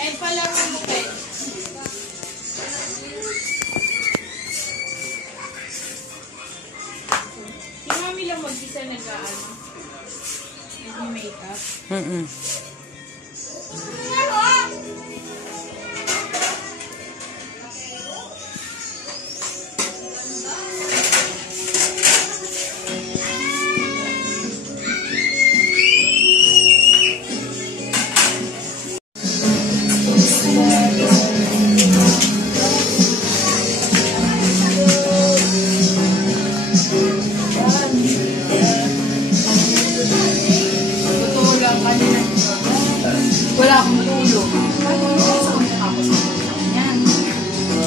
Eh, pala mo mo, eh. Si Mami lang mag-isa nag-ano. Nag-makeup. Wala akong tulog.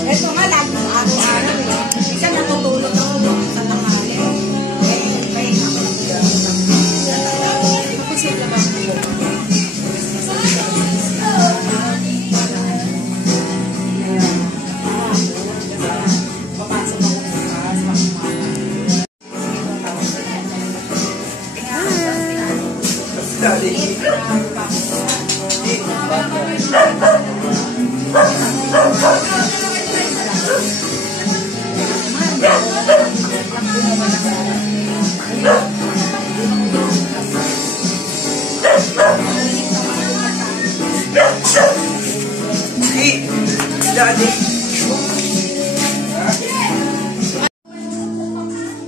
Ito nga lang, araw-araw eh. Isa natutulog ako doon sa tanghali. May Kapasip na ba ang tulog? papasok ako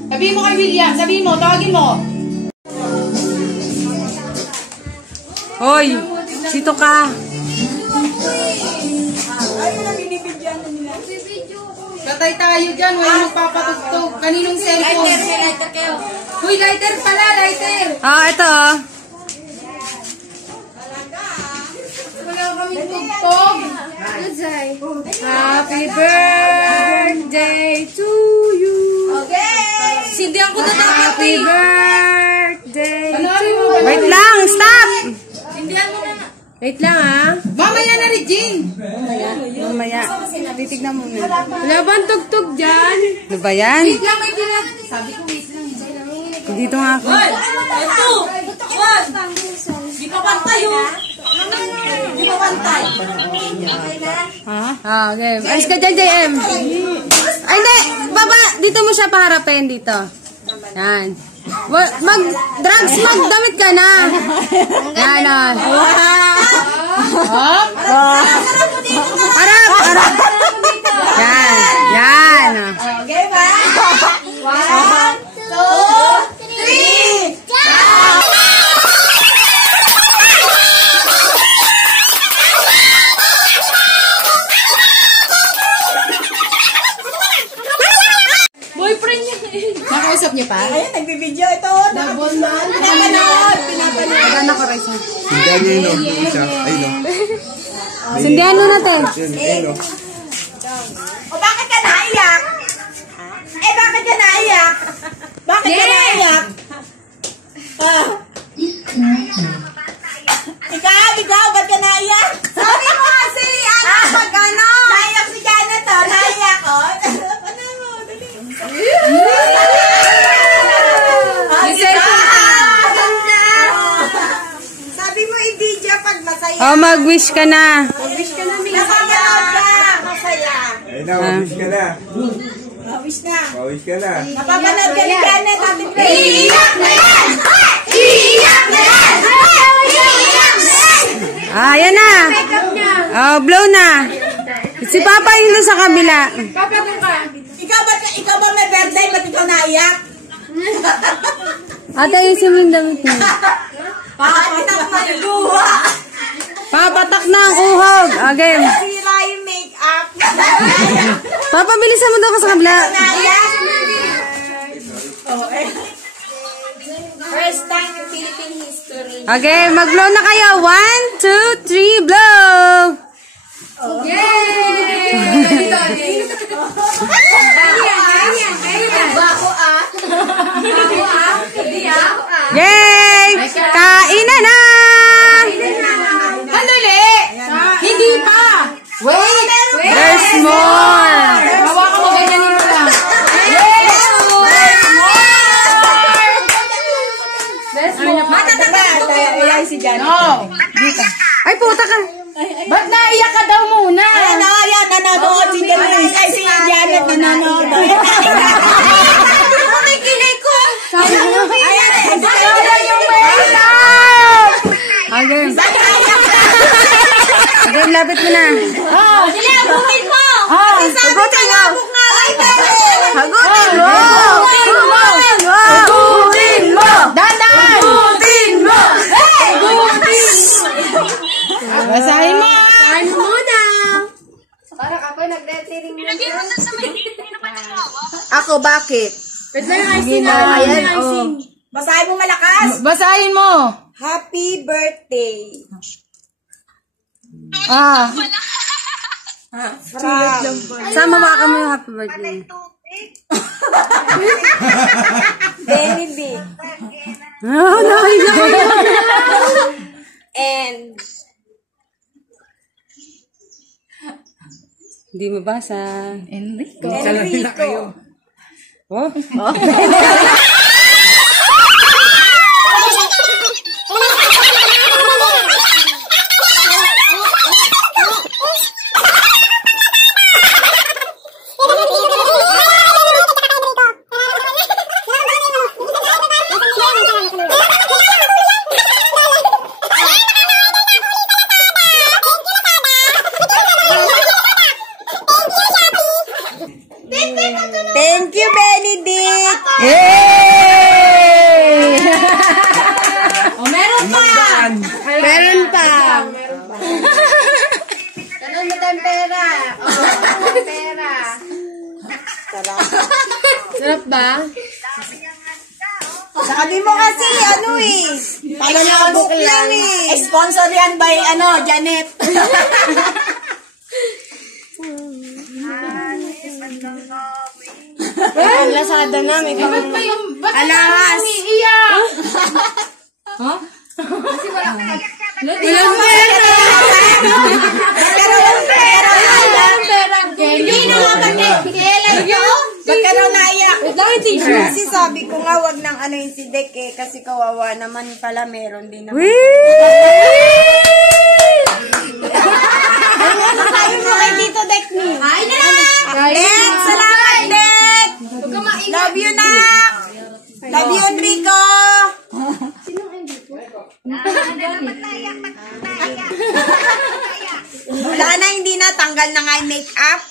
Sabihin mo kay William, sabihin mo, tawagin mo. Hoy, sito ka. Katay tayo dyan, walang magpapatugtog. Kaninong cellphone? lighter kayo. Uy, lighter pala, lighter. Ito Wala kaming tugtog. Happy birthday to you. Okay! Sindihan ko na Happy dapat. birthday to Ano? you. Wait lang, stop. Sindihan mo na. Wait lang Mamaya na, Regine. Mamaya. Titignan mo na. Wala bang tugtog dyan? Ano ba yan? Wait lang, may tinag. Sabi ko, wait lang. Dito nga ako. Ito! Di pa pantay oh! Di pa pantay! Okay. Ayos ka dyan, JM. Ay, hindi. Baba. Dito mo siya paharapin dito. Yan. Mag-drugs, magdamit ka na. Yan o. Harap, harap. Yan, yan. Okay ba? 1, 2, 3! Boyfriend niya. Nakausap niyo pa? Ayun, nagbibideo ito. Double man. Pinapanood! Magana ko rin siya. Sindihan niyo yun, no? Isa. Ayun, no? Sindihan mo natin. Ayun, no? O bakit ka naiyak? Eh, bakit ka naiyak? Bakit ka naiyak? Ikaw, ba't ka naiyak? Sabi mo kasi, pag ano? Naiyak si Janet, oh. Naiyak, oh. Ano mo, dali. Sabi mo i-video pag masaya. Oh, mag-wish ka na. Mag-wish ka na, Mia. Napapanood ka. Masaya. Ayun na, mawis ka na. Wish na. Mawis ka na. Napapanood ka ni Janet, Ate Fred. Iiyak na yan! Iiyak na yan! Yan na. Oh, blow na. Si Papa yung doon sa kabila. Papa, kung ka. Ikaw ba may birthday? Ba't ikaw naiyak? Ate, ayusin mo yung damit mo. Papatak mo yung luha. Papatak na ang uhog. Okay. Sira yung make-up. bilisan mo daw ka sa kabila. First time in Philippine history. Okay, mag-blow na kayo. 1, 2, 3, blow! Yay! Kainan na! Sandali! Hindi pa! Wait! There's more! Hawakan mo ganyan mo lang. Ayan si Janet. No! Ay, puta ka! Ba't naiyak ka daw muna? Ayan, ayan, nanonood si Janet. Ay, si Janet nanonood. Nakikinig ko. Ayan, Okay. Okay, lapit mo na. Sila, abutin mo. Hagutin mo! Hagutin mo. Hagutin mo! Hagutin mo! Dandan! Hagutin mo! Basahin mo! Ano muna? Ako, bakit? Ayan, oh. Basahin mo malakas. Basahin mo! Happy birthday. Ah. Sama mga kami yung happy birthday. Benny B. Oh, nakinig ako. And Hindi mabasa. Enrico. Enrico. Oh? Thank you, Benedict. Yay! Oh, meron pa. Meron pa. Tanong mo tayong pera. Pera. Sarap ba? Sabi mo kasi, ano eh. Palalabok lang eh. Sponsor yan by, Janet. Ang lasada na. May pang... Alas. Walang pera! Pero ang pera. Hindi naman kailan yun. Ba't ka raw naiyak? Kasi sabi ko nga, wag nang yung si Dek eh. Kasi kawawa naman pala, meron din naman. Sabi mo kay Tito Dek ni. Ay na lang! Dek! Salamat, Dek! Love you, Nak! Love you, Enrico! Wala na, hindi na. Tanggal na nga yung make-up.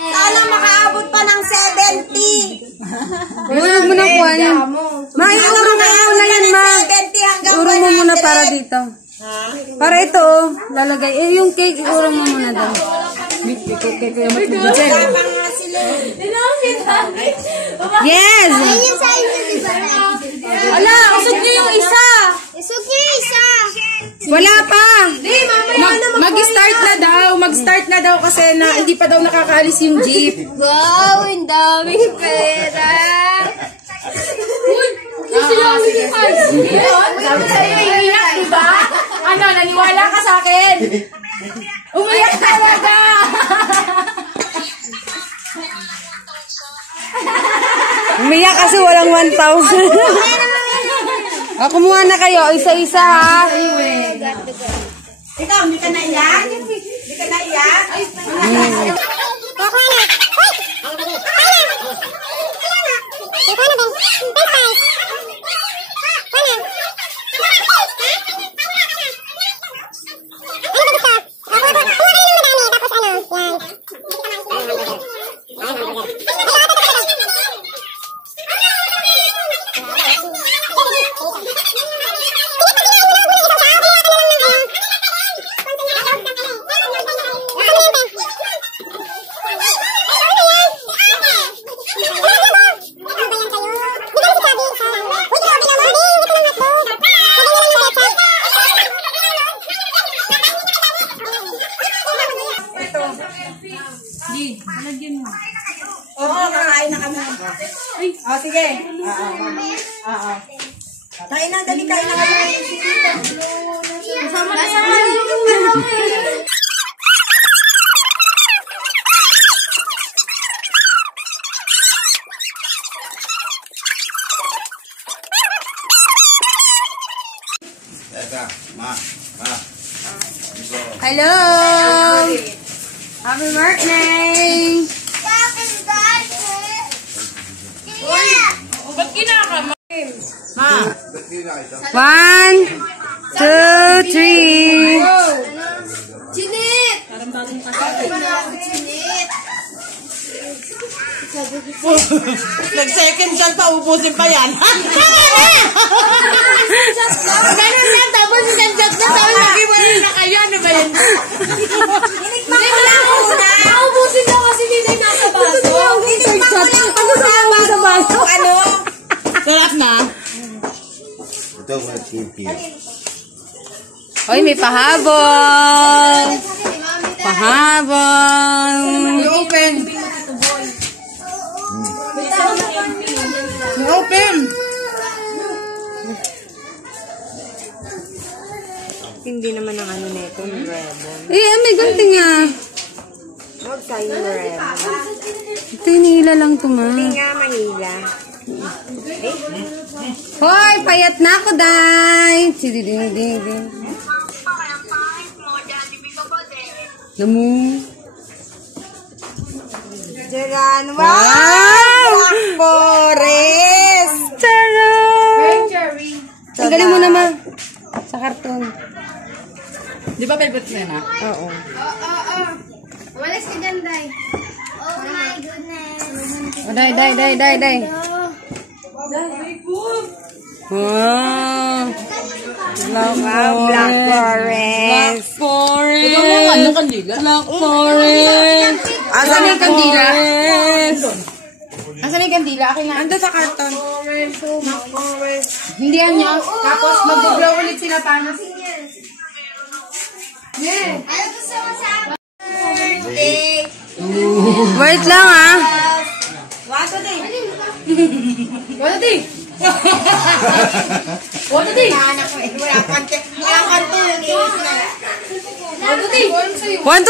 Sana makaabot pa ng 70. Huwag mo nang kuha niya. Maiuro na yun na yan, ma. 70 hanggang 100. Uro mo muna para dito. Para ito, oh. Lalagay. Yung cake, uro mo muna doon. Wala pa nga sila. Yes! Ala, usog niyo yung isa. Wala pa. Mag-start na daw. Mag-start na daw kasi hindi pa daw nakakaalis yung jeep. Wow, ang daming pera. Sabi sa'yo, iiyak, diba? Naniwala ka sa akin. Umiyak talaga. Umiyak kasi walang 1,000. Kumuha na kayo, isa-isa ha. Ikaw, hindi ka naiyak? Hindi ka naiyak? Oo, kakain na kami. O, sige. Oo. Kain na, dali, kain na kayo. Kasama na yan. Hello! Happy birthday! One, two, three. Nag-second shot pa, ubusin pa yan. Ganun na, tapos isang shot na, tapos nag-iwala na kayo. Ano ba yun? Tinikman ko lang muna. Naubusin daw kasi hindi nasa baso. Tinikman ko lang muna. Ano? Sarap na. Ito, what you feel? Oy, may pahabol. Pahabol. Open. Open. Hindi naman ang ano nito, rebel. May ganti nga. Huwag kayo rebel. Ito, hinihila lang ito nga. Hindi nga, Manila. Hoy, payat na ako, day. Sididing. Namu. Diyan. Wow! Black Forest! Charot! Tanggalin mo naman. Sa karton. Di ba velvet na yun, ha? Oo. Walas ka dyan, Day. Oh my goodness. Oh, day. Wow. Black Forest. Anong kandila? Black Forest. Asan yung kandila? Asan yung kandila? Akin na. Ando sa karton. Hindi yan nyo. Tapos mag-blow ulit sila paano. Ano gusto mo sa Wait lang, ah. Wato din. Wala di. Wala di. Anak ko eh. Wala kante. Wala kante. Wala di. 1, 2, 3.